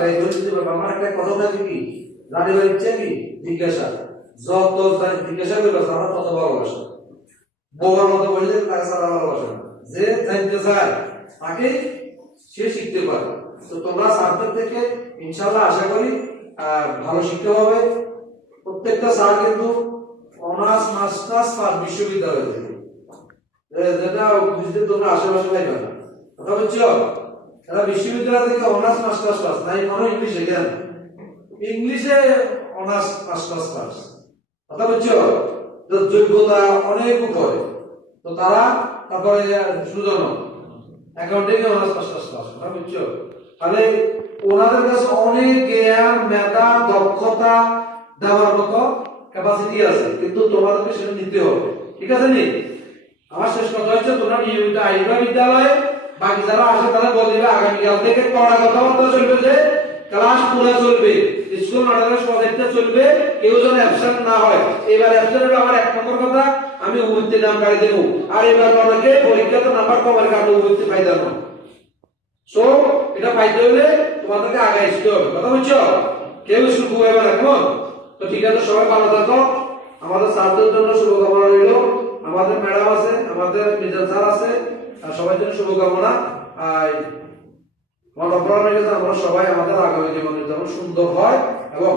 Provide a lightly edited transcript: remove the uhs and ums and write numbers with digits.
আগাই ধরে দিতে পারবে। আমার একটা কথা থাকে কি, জানিবার ইচ্ছা কি জিজ্ঞাসা, যত জিজ্ঞাসা করবে তারা তত ভালোবাসা। বোবার মতো বসে তাকে সারা ভালোবাসা না, যে জানতে চায় তাকে সে শিখতে পারে। তো তোমরা স্যারদের থেকে ইনশাআল্লাহ আশা করি ভালো শিক্ষা হবে। প্রত্যেকটা স্যার কিন্তু অনার্স মাস্টার্স পাস বিশ্ববিদ্যালয় থেকে, যেটা বুঝতে তোমরা আশেপাশে পাইবে না। কথা বুঝছো? এরা বিশ্ববিদ্যালয় থেকে অনার্স মাস্টার্স পাস, নাই কোনো ইংলিশে কেন, ইংলিশে অনার্স মাস্টার্স পাস। কথা বুঝছো? তো যোগ্যতা অনেক উপরে। তো তারা তারপরে সুজন অ্যাকাউন্টিং এ অনার্স মাস্টার্স পাস। কথা বুঝছো? তাহলে ওনাদের কাছে অনেক জ্ঞান, মেধা, দক্ষতা দেওয়ার মতো ক্যাপাসিটি আছে, কিন্তু তোমাদেরকে সেটা নিতে হবে। ঠিক আছে নি? আমার শেষ কথা হচ্ছে তোমরা নিয়মিত আইবা বিদ্যালয়ে। বাকি যারা আসে তারা বলবে আগামীকাল থেকে কড়া কথাবার্তা চলবে, যে ক্লাস পুরো চলবে, স্কুল নটার প্রজেক্টটা চলবে, কেউ যেন অ্যাবসেন্ট না হয়। এবার অ্যাবসেন্ট আমার এক নম্বর কথা, আমি উপস্থিত নাম গাড়ি দেবো। আর এবার অনেকে পরীক্ষাতে নাম্বার কমের কারণে উপস্থিত পাইতাম না। সো এটা পাইতে হলে তোমাদেরকে আগে আসতে হবে। কথা বুঝছো? কেউ শুরু হবে না, কেমন? তো ঠিক আছে, সবাই ভালো থাকো। আমাদের ছাত্রদের জন্য শুভকামনা রইল। আমাদের ম্যাডাম আছে, আমাদের মিজান স্যার আছে, আর সবার জন্য শুভকামনা। আর আমরা সবাই আমাদের আগামী জীবনের যেন সুন্দর হয় এবং